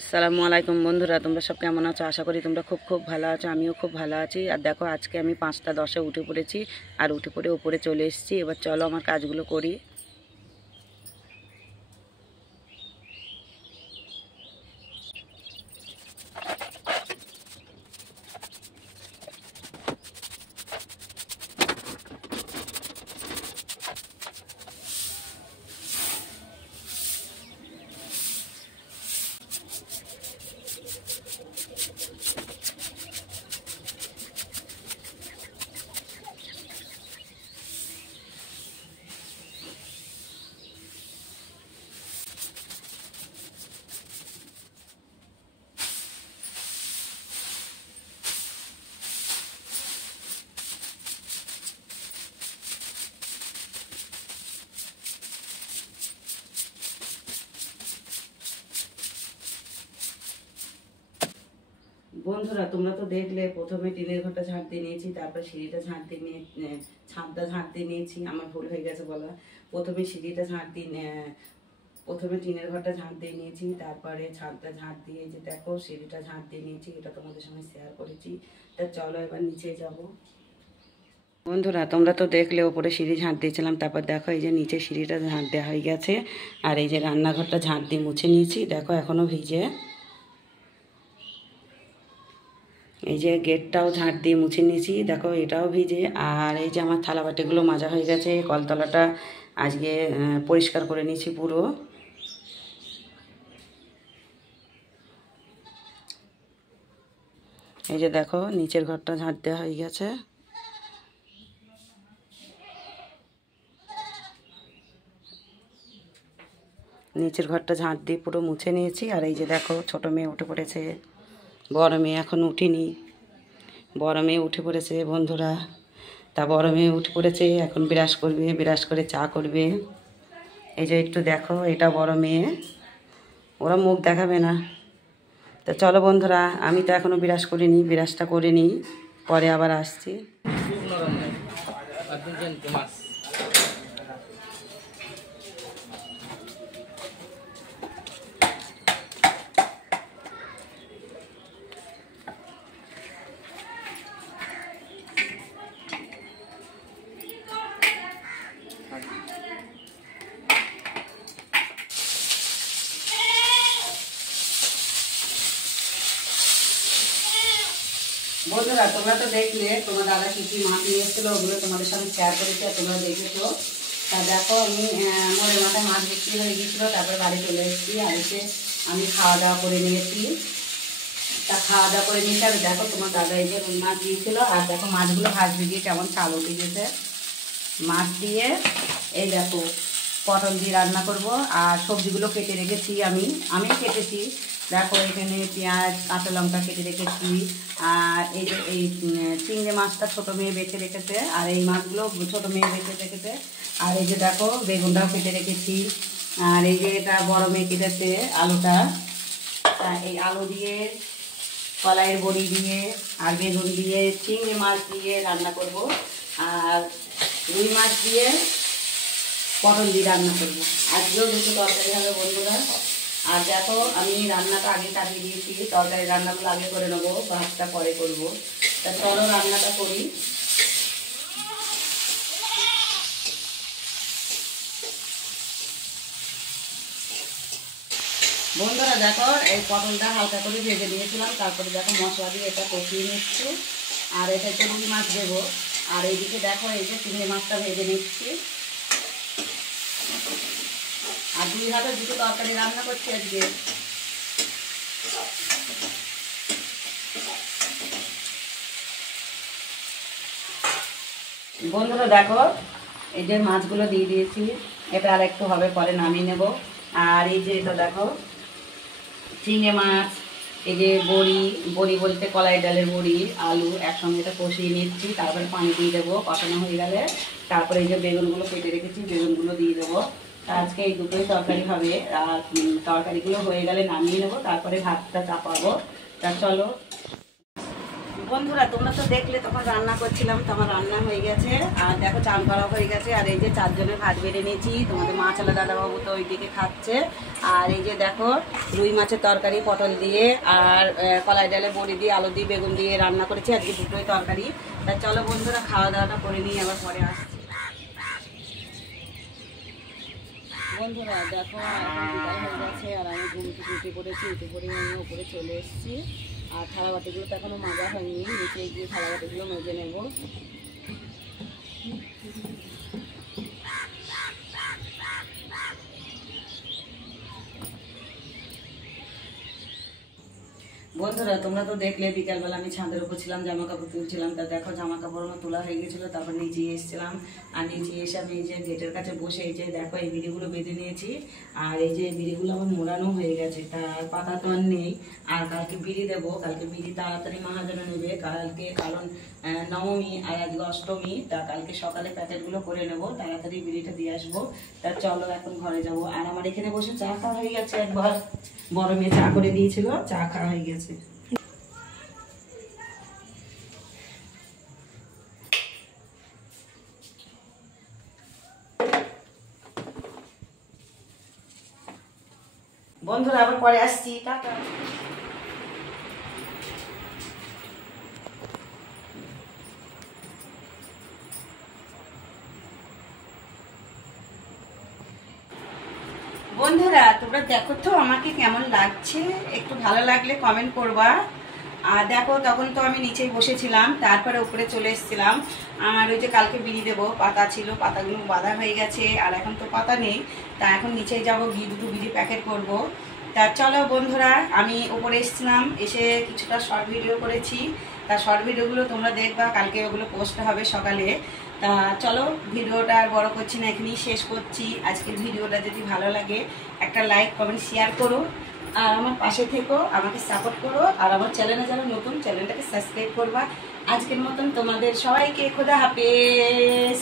আসসালামু আলাইকুম বন্ধুরা, তোমরা সব কেমন আছো? আশা করি তোমরা খুব খুব ভালো আছো। আমিও খুব ভালো আছি। আর দেখো, আজকে আমি 5টা 10-এ উঠে পড়েছি আর উঠে পড়ে উপরে চলে এসেছি। এবার চলো আমার কাজগুলো করি। বন্ধুরা, তোমরা তো দেখলে প্রথমে টিনের ঘরটা ঝাঁট দিয়ে নিয়েছি, তারপর সিঁড়িটা ঝাঁট দিয়ে নিয়ে ছাদটা ঝাঁট দিয়ে নিয়েছি। আমার ভুল হয়ে গেছে বলা। প্রথমে সিঁড়িটা ঝাঁট দিয়ে প্রথমে টিনের ঘরটা ঝাঁট দিয়ে নিয়েছি, তারপরে ছাদটা ঝাঁট দিয়ে, যে দেখো সিঁড়িটা ঝাঁট দিয়ে নিয়েছি। এটা তোমাদের সঙ্গে শেয়ার করেছি। তা চলো এবার নিচে যাব। বন্ধুরা, তোমরা তো দেখলে ওপরে সিঁড়ি ঝাঁট দিয়েছিলাম, তারপর দেখো এই যে নিচে সিঁড়িটা ঝাঁট দেওয়া হয়ে গেছে। আর এই যে রান্নাঘরটা ঝাঁট দিয়ে মুছে নিয়েছি, দেখো এখনও ভিজে। এই যে গেটটাও ঝাঁট দিয়ে মুছে নিয়েছি, দেখো এটাও ভিজে। আর এই যে আমার থালা বাটিগুলো মাজা হয়ে গেছে। কলতলাটা আজকে পরিষ্কার করে নিয়েছি পুরো। এই যে দেখো নিচের ঘরটা ঝাঁট দেওয়া হয়ে গেছে। নিচের ঘরটা ঝাঁট দিয়ে পুরো মুছে নিয়েছি। আর এই যে দেখো ছোটো মেয়ে উঠে পড়েছে, বড় মেয়ে এখন উঠিনি। বড় মেয়ে উঠে পড়েছে বন্ধুরা। তা বড় মেয়ে উঠে পড়েছে, এখন ব্রাশ করবে, ব্রাশ করে চা করবে। এই যে একটু দেখো, এটা বড় মেয়ে, ওরা মুখ দেখাবে না। তা চলো বন্ধুরা, আমি তো এখনও ব্রাশ করিনি, ব্রাশটা করে নিই, পরে আবার আসছি। বন্ধুরা, তোমরা তো দেখলে তোমার দাদা কী কী মাছ নিয়ে এসেছিলো, ওগুলো তোমাদের সঙ্গে শেয়ার করেছি আর তোমরা দেখেছো। তা দেখো, আমি মোড়ের মাথায় মাছ বিক্রি হয়ে গিয়েছিলো, তারপরে বাড়ি চলে এসেছি। আর এসে আমি খাওয়া দাওয়া করে নিয়েছি। তা খাওয়া দাওয়া করে নিয়েছি। আর দেখো তোমার দাদা এই যে রুই মাছ দিয়েছিলো। আর দেখো মাছগুলো ভাজতে গিয়ে কেমন চাল উঠে গেছে। মাছ দিয়ে এই দেখো পটল দিয়ে রান্না করব। আর সবজিগুলো কেটে রেখেছি, আমি কেটেছি। দেখো এখানে পেঁয়াজ, কাঁচা লঙ্কা কেটে রেখেছি। আর এই যে এই চিংড়ি মাছটা ছোটো মেয়ে বেছে রেখেছে, আর এই মাছগুলো ছোটো মেয়ে বেছে রেখেছে। আর এই যে দেখো বেগুনটাও কেটে রেখেছি। আর এই যে এটা বড় মেয়ে কেটেছে আলুটা। এই আলু দিয়ে, কলাইয়ের বড়ি দিয়ে, আর বেগুন দিয়ে, চিংড়ি মাছ দিয়ে রান্না করব। আর রুই মাছ দিয়ে পটল দিয়ে রান্না করবো। আজকেও দুটো তরকারি হবে বন্ধুরা। আর দেখো আমি রান্নাটা আগে চাপিয়ে দিয়েছি, তরকারি রান্নাগুলো আগে করে নেবো, ভাতটা পরে করবো। তা চলো রান্নাটা করি। বন্ধুরা দেখো, এই পটলটা হালকা করে ভেজে নিয়েছিলাম, তারপরে দেখো মশলা দিয়ে এটা কষিয়ে নিচ্ছি। আর এটা তো রুই মাছ দেবো। আর এইদিকে দেখো এই যে চিংড়ি মাছটা ভেজে নিচ্ছি। আর দুই হাতে দুটো তরকারি রান্না করছি আজকে। বন্ধুরা দেখো, এই যে মাছগুলো দিয়ে দিয়েছি, এটা আর একটু হবে, পরে নামিয়ে নেব। আর এই যে এটা দেখো চিংড়ি মাছ, এই যে বড়ি, বড়ি বলতে কলাই ডালের বড়ি, আলু একসঙ্গে এটা কষিয়ে নিচ্ছি। তারপরে পানি দিয়ে দেবো, কষানো হয়ে গেলে তারপরে এই যে বেগুনগুলো কেটে রেখেছি, বেগুনগুলো দিয়ে দেবো। আজকে এই দুটোই তরকারি হবে। আর তরকারিগুলো হয়ে গেলে নামিয়ে নেবো, তারপরে ভাতটা চাপাবো। তা চলো। বন্ধুরা তোমরা তো দেখলে তখন রান্না করছিলাম, তো আমার রান্না হয়ে গেছে আর দেখো চান করা হয়ে গেছে। আর এই যে 4 জনের ভাত বেড়ে নিয়েছি, তোমাদের মা চালা দাদাবাবু তো ওইদিকে খাচ্ছে। আর এই যে দেখো রুই মাছের তরকারি পটল দিয়ে আর কলাই ডালে বড়ি দিয়ে আলু দিয়ে বেগুন দিয়ে রান্না করেছি আজকে, দুটোই তরকারি। তা চলো বন্ধুরা খাওয়া দাওয়াটা করে নিই, আবার পরে আসছি। বন্ধুরা দেখো এখন বিদায় হয়ে গেছে আর আমি ঘুম থেকে উঠে পড়েছি, উঠে পড়ে আমি উপরে চলে এসেছি। আর থালা বাটিগুলো তো এখনো মাজা হয়নি, নিচে গিয়ে থালা বাটিগুলো মেজে নেব। বন্ধুরা তোমরা তো দেখলে বিকালবেলা আমি ছাদের উপর ছিলাম, জামা কাপড় তুলছিলাম। তা দেখো জামা কাপড় আমার তোলা হয়ে গেছিলো, তারপর নিচে এসেছিলাম। আর নিচে এসে আমি এই যে গেটের কাছে বসে এই যে দেখো এই বিড়িগুলো বেঁধে নিয়েছি। আর এই যে বিড়িগুলো আমার মোড়ানো হয়ে গেছে, তার পাতা তো আর নেই। আর কালকে বিড়ি দেবো, কালকে বিড়ি তাড়াতাড়ি মহাজনে নেবে কালকে, কারণ নবমী আর আজকে অষ্টমী। তা কালকে সকালে প্যাকেটগুলো করে নেবো, তাড়াতাড়ি বিড়িটা দিয়ে আসবো। তা চলো এখন ঘরে যাবো। আর আমার এখানে বসে চা খাওয়া হয়ে গেছে, একবার বড় মেয়ে চা করে দিয়েছিল, চা খাওয়া হয়ে গেছে। বন্ধুরা আবার পরে আসছি, টাটা। বন্ধুরা তোমরা দেখো তো আমাকে কেমন লাগছে, একটু ভালো লাগলে কমেন্ট করবা। আর দেখো তখন তো আমি নিচেই বসেছিলাম, তারপরে উপরে চলে এসেছিলাম। আর ওই যে কালকে বিড়ি দেবো, পাতা ছিল, পাতাগুলো বাঁধা হয়ে গেছে, আর এখন তো পাতা নেই। তা এখন নিচেই যাবো, গিয়ে দুটো বিড়ি প্যাকেট করবো। তা চলো বন্ধুরা আমি উপরে এসেছিলাম, এসে কিছুটা শর্ট ভিডিও করেছি। তা শর্ট ভিডিওগুলো তোমরা দেখবা, কালকে ওগুলো পোস্ট হবে সকালে। তা চলো ভিডিওটা আর বড় করছি না, এখানেই শেষ করছি। আজকের ভিডিওটা যদি ভালো লাগে একটা লাইক কমেন্ট শেয়ার করো, আর আমার পাশে থেকো, আমাকে সাপোর্ট করো। আর আমার চ্যানেলে যারা নতুন, চ্যানেলটাকে সাবস্ক্রাইব করবা। আজকের মতন তোমাদের সবাইকে খোদা হাফেজ।